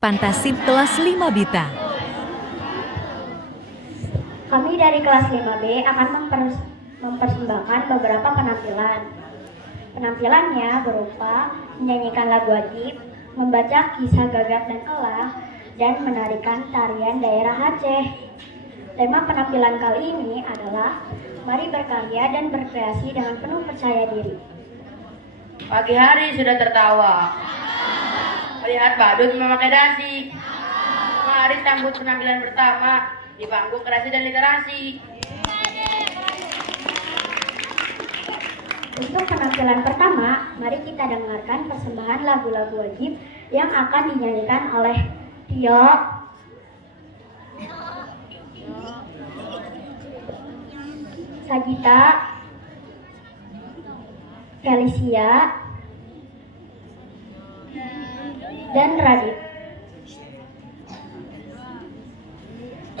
Pantasip kelas 5 Bita. Kami dari kelas 5B akan mempersembahkan beberapa penampilan. Penampilannya berupa menyanyikan lagu wajib, membaca kisah Gagak dan Elah, dan menarikan tarian daerah Aceh. Tema penampilan kali ini adalah mari berkarya dan berkreasi dengan penuh percaya diri. Pagi hari sudah tertawa, melihat badut memakai dasi. Mari sambut penampilan pertama di panggung kreasi dan literasi. Untuk penampilan pertama, mari kita dengarkan persembahan lagu-lagu wajib yang akan dinyanyikan oleh Tio, Sagita, Felicia, dan Radit,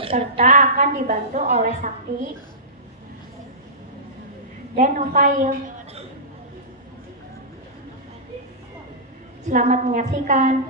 serta akan dibantu oleh Sakti dan Nufail. Selamat menyaksikan.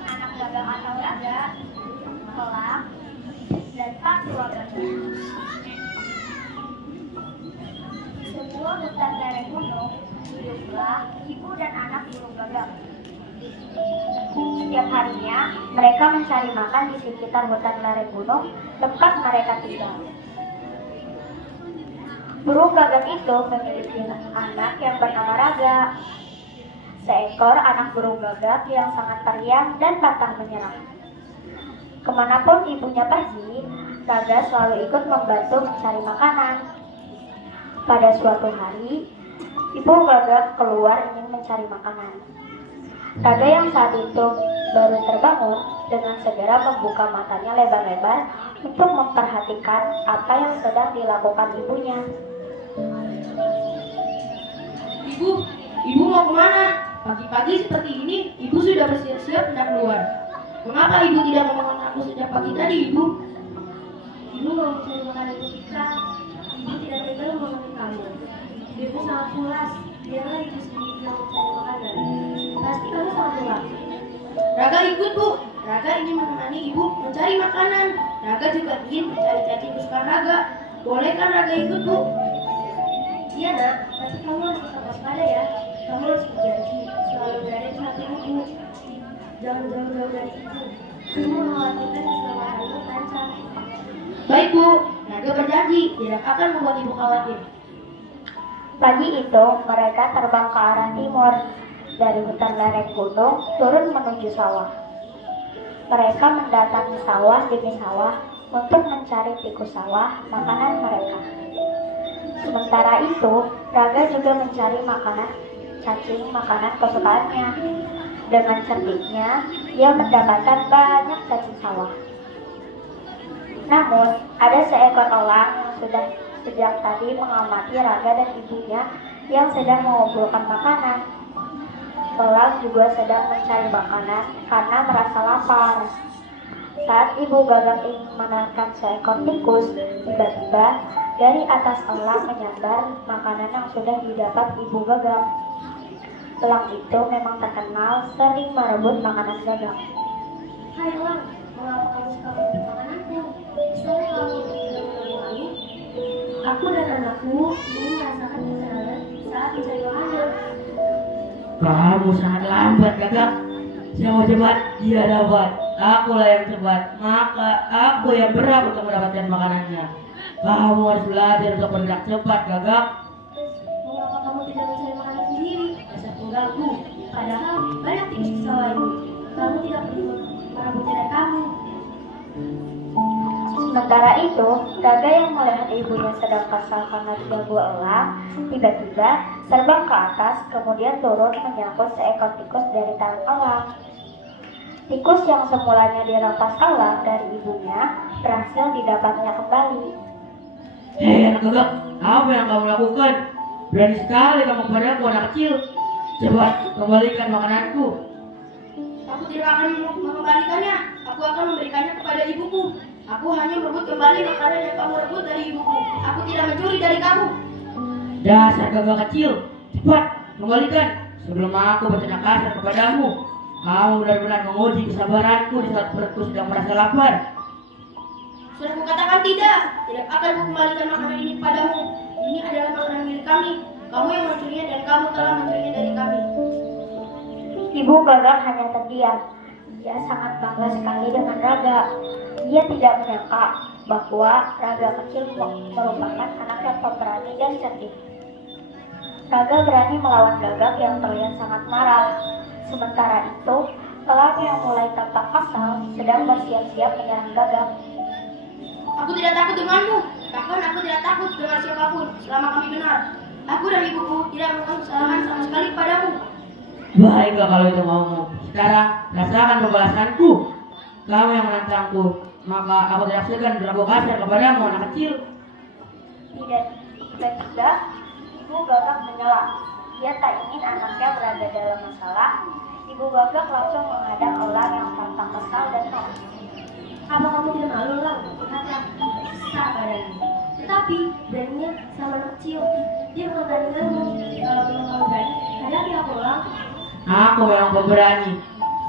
Anak gagang atau raga, kelak, dan dua gagak. Sebuah hutan lereng gunung, hiduplah ibu dan anak burung gagak. Setiap harinya, mereka mencari makan di sekitar hutan lereng gunung tempat mereka tinggal. Burung gagak itu memiliki anak yang bernama Raga. Seekor anak burung gagak yang sangat periang dan pantang menyerah. Kemanapun ibunya pergi, Raga selalu ikut membantu mencari makanan. Pada suatu hari, ibu Gagak keluar ingin mencari makanan. Raga yang saat itu baru terbangun dengan segera membuka matanya lebar-lebar untuk memperhatikan apa yang sedang dilakukan ibunya. Ibu mau kemana? Pagi-pagi seperti ini, ibu sudah bersiap-siap hendak keluar. Mengapa ibu tidak membangun aku sejak pagi tadi, ibu? Ibu mau mencari makanan untuk kita. Ibu tidak tega membangun kamu. Ibu sangat pulas. Biarlah ibu sendiri yang mencari makanan. Pasti kamu sangat pulas. Raga ikut, Bu. Raga ingin menemani ibu mencari makanan. Raga juga ingin mencari cacing kesukaan Raga. Boleh kan Raga ikut, Bu? Iya nak, tapi kamu harus tetap waspada ya. Kamu harus berjanji selalu berada di samping ibu. Jangan jauh-jauh dari ibu. Ibu mengkhawatirkan keselamatanmu terancam. Baik, Bu. Raga berjanji tidak akan membuat ibu khawatir. Pagi itu mereka terbang ke arah timur. Dari hutan lereng gunung turun menuju sawah. Mereka mendatangi sawah demi sawah untuk mencari tikus sawah, makanan mereka. Sementara itu, Raga juga mencari cacing makanan kesukaannya. Dengan cerdiknya, dia mendapatkan banyak cacing sawah. Namun, ada seekor elang yang sudah sejak tadi mengamati Raga dan ibunya yang sedang mengumpulkan makanan. Elang juga sedang mencari makanan karena merasa lapar. Saat ibu Gagak ingin menaikkan seekor tikus, tiba-tiba dari atas elang menyambar makanan yang sudah didapat ibu Gagak. Elang itu memang terkenal sering merebut makanan Gagak. Hai elang, mengapa kamu suka merebut makananku? Bisakah kamu tidak malu-malu? Aku dan anakku ingin merasakan kesenangan saat mencari makanan. Kamu sangat lambat, Gagak. Siapa cepat, dia dapat. Akulah yang cepat, maka aku yang berhak untuk mendapatkan makanannya. Kamu harus belajar untuk bergerak cepat, Gagak. Mengapa kamu tidak mencari makanan sendiri? Dasar pengganggu. Padahal banyak tikus di sawah ini. Kamu tidak perlu merebutnya dari kamu. Sementara itu, Raga yang melihat ibunya sedang kesal karena diganggu elang, tiba-tiba terbang ke atas, kemudian turun menyangkut seekor tikus dari tangan elang. Tikus yang semulanya dirampas elang dari ibunya berhasil didapatnya kembali. Hei anak Gagak, apa yang kamu lakukan? Berani sekali kamu padaku anak kecil. Cepat kembalikan makananku. Aku tidak akan mengembalikannya. Aku akan memberikannya kepada ibuku. Aku hanya merebut kembali makanan yang kamu rebut dari ibuku. Aku tidak mencuri dari kamu. Dasar Gagak kecil, cepat kembalikan sebelum aku bertindak kasar kepadamu. Kamu benar-benar menguji kesabaranku di saat perutku sedang merasa lapar. Sudah kukatakan tidak akan kukembalikan makanan ini kepadamu. Ini adalah makanan milik kami. Kamu yang mencurinya dan kamu telah mencurinya dari kami. Ibu Gagak hanya terdiam. Dia sangat bangga sekali dengan Raga. Dia tidak menyangka bahwa Raga kecil merupakan anak yang pemberani dan cerdik. Raga berani melawan Gagak yang terlihat sangat marah. Sementara itu, elang yang mulai tampak kasar sedang bersiap-siap menyerang Gagak. Aku tidak takut denganmu. Bahkan aku tidak takut dengan siapapun selama kami benar. Aku dan ibuku tidak melakukan kesalahan sama sekali padamu. Baiklah kalau itu maumu. Sekarang rasakan pembalasanku. Kamu yang menantangku, maka aku tidak segan berlaku kasar kepadamu anak kecil. Tidak, tiba-tiba Ibu Gagak menyela. Dia tak ingin anaknya berada dalam masalah. Ibu Gagak langsung menghadang elang yang tampak kesal dan marah. Apa kamu tidak malu, Elang? Kata, besar badanmu. Tetapi beraninya sama anak kecil. Dia bukan berani denganmu. Kalau memang kamu berani, hadapi aku, Elang. Aku memang pemberani.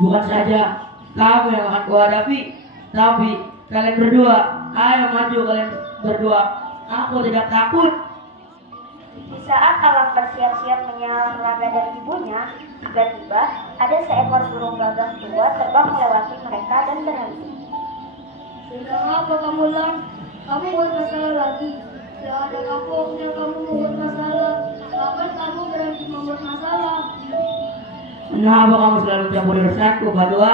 Bukan saja kamu yang akan kuhadapi, tapi kalian berdua. Ayo maju kalian berdua. Aku tidak takut. Di saat elang bersiap-siap menyerang Raga dan ibunya, tiba-tiba ada seekor burung gagak tua terbang melewati mereka dan berhenti. Sedang apa kamu, Lang? Kamu buat masalah lagi. Tidak ada kapoknya kamu membuat masalah. Kapan kamu berhenti membuat masalah? Kenapa kamu selalu mencampuri urusanku, Badua?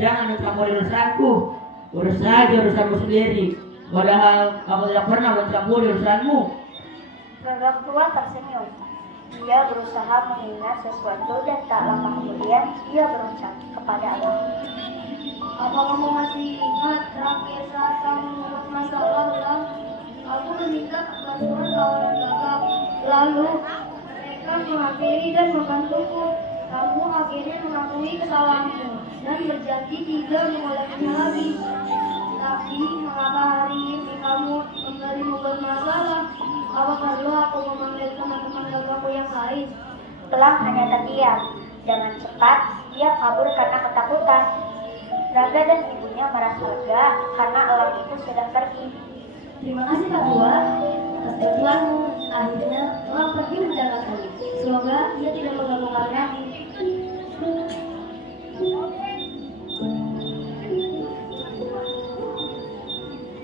Jangan mencampuri urusanku. Urus saja urusanmu sendiri. Padahal aku tidak pernah bercampur urusanmu. Gagak tua tersenyum. Dia berusaha mengingat sesuatu dan tak lama kemudian dia berucap kepada Allah. Apa kamu masih ingat terakhir saat kamu membuat masalah ulang? Aku meminta bantuan kawanan gagak. Lalu mereka menghampiri dan membantuku. Kamu akhirnya mengakui kesalahanmu dan berjanji tidak mengulanginya lagi. Tapi mengapa hari ini kamu kembali membuat masalah? Apa perlu aku memanggil teman-teman gagakku yang lain? Elang hanya terdiam. Dengan cepat dia kabur karena ketakutan. Naga dan ibunya merasa lega karena elang itu sudah pergi. Terima kasih Pak Tua atas bantuanmu. Akhirnya elang pergi menjaga kami. Semoga dia tidak mengganggu kami lagi.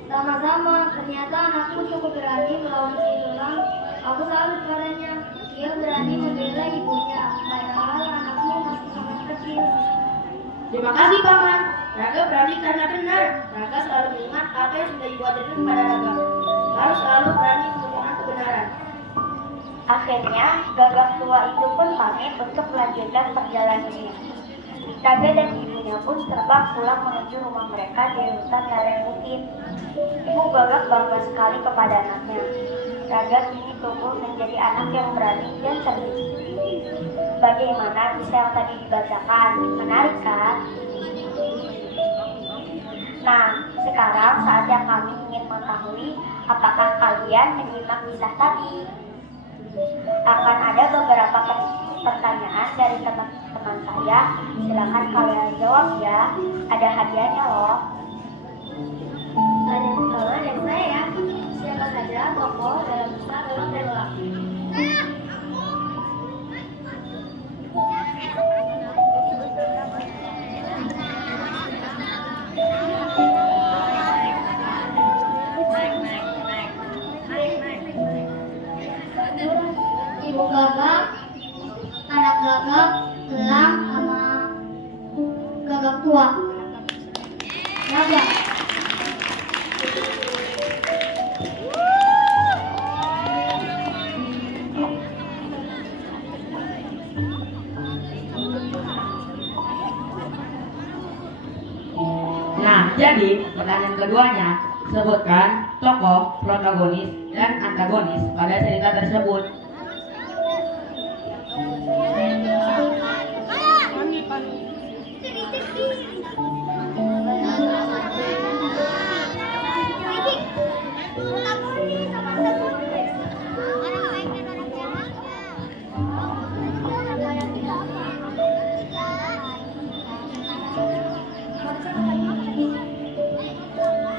Sama-sama, ternyata anakku cukup berani melawan si elang. Aku salut padanya. Dia berani membela ibunya, padahal anakmu masih sangat kecil. Terima kasih Paman. Raga berani karena benar. Raga selalu mengingat apa yang sudah Ibu ajarkan kepada Raga. Harus selalu berani menemukan kebenaran. Akhirnya, gagak tua itu pun pamit untuk melanjutkan perjalanannya. Raga dan ibunya pun terbang pulang menuju rumah mereka di hutan lereng bukit. Ibu gagak bangga sekali kepada anaknya. Raga kini tumbuh menjadi anak yang berani dan cerdik. Bagaimana kisah yang tadi dibacakan? Menarik kan? Nah, sekarang saatnya kami ingin mengetahui apakah kalian menyimak kisah tadi. Akan ada beberapa pertanyaan dari teman-teman saya. Silakan kalian jawab ya. Ada hadiahnya loh. Ada yang pertama dari saya ya. Siapa saja tokoh dalam kisah Elang dan Elang? Ibu gagak, anak gagak, elang sama gagak tua. Naga. Nah, jadi pertanyaan keduanya, sebutkan tokoh, protagonis, dan antagonis pada cerita tersebut.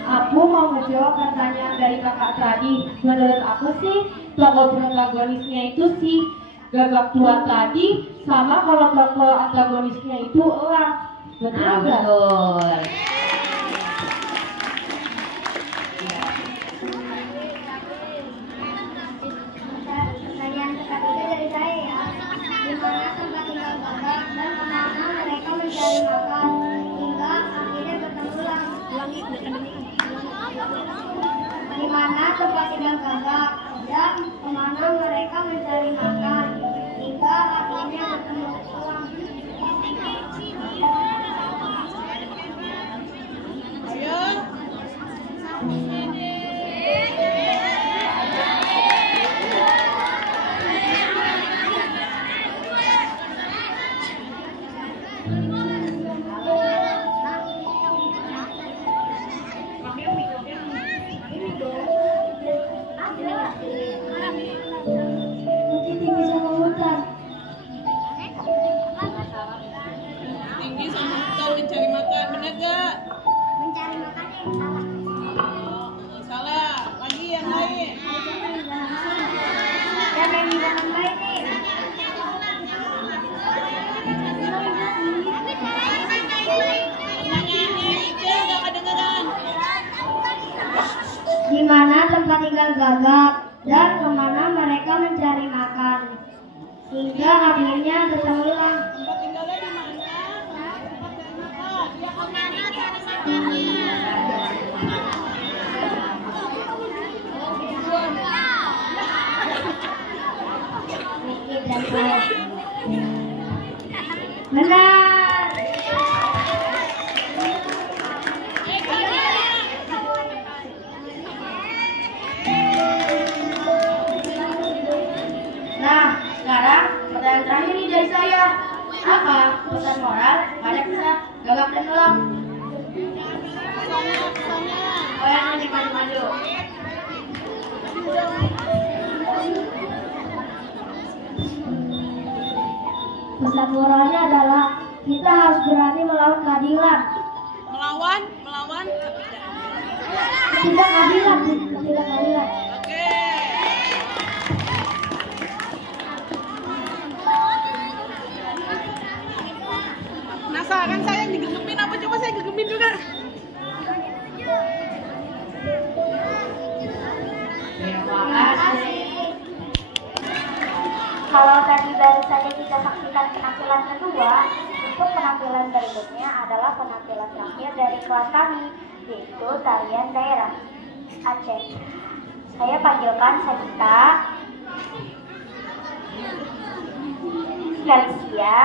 Aku mau menjawab pertanyaan dari kakak tadi. Menurut aku sih, tokoh protagonisnya itu si gagak tua tadi, sama kalau tokoh antagonisnya itu elang. Betul nggak? Betul. Pertanyaan ketiga dari saya ya. Di mana tempat tinggal gagak dan kemana mereka mencari makan hingga akhirnya bertenggelam. Di mana tempat tinggal gagak dan kemana mereka mencari makan hingga akhirnya bertenggelam. Tinggi sama hutan mencari makan, bener gak? Mencari makan yang salah. Salah, lagi yang lain. Dan yang di belakang lain nih. Ije, udah kedengeran. Di mana tempat tinggal gagak dan kemana mereka mencari makan hingga akhirnya bertenggelam. Tempat tinggalnya di mana? Tempat cari makan. Ya, kemana cari makan? Pesan moralnya adalah kita harus berani melawan keadilan. Melawan. Tidak keadilan, tidak keadilan. Oke. Penasaran saya digegemin apa, coba saya gegemin juga. Terima kasih. Kalau tadi baru saja kita saksikan penampilan kedua, untuk penampilan berikutnya adalah penampilan terakhir dari kelas kami, yaitu tarian daerah Aceh. Saya panggilkan Sabita, Galicia,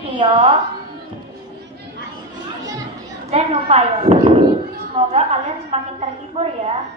Tio, dan Nufayo. Semoga kalian semakin terhibur ya.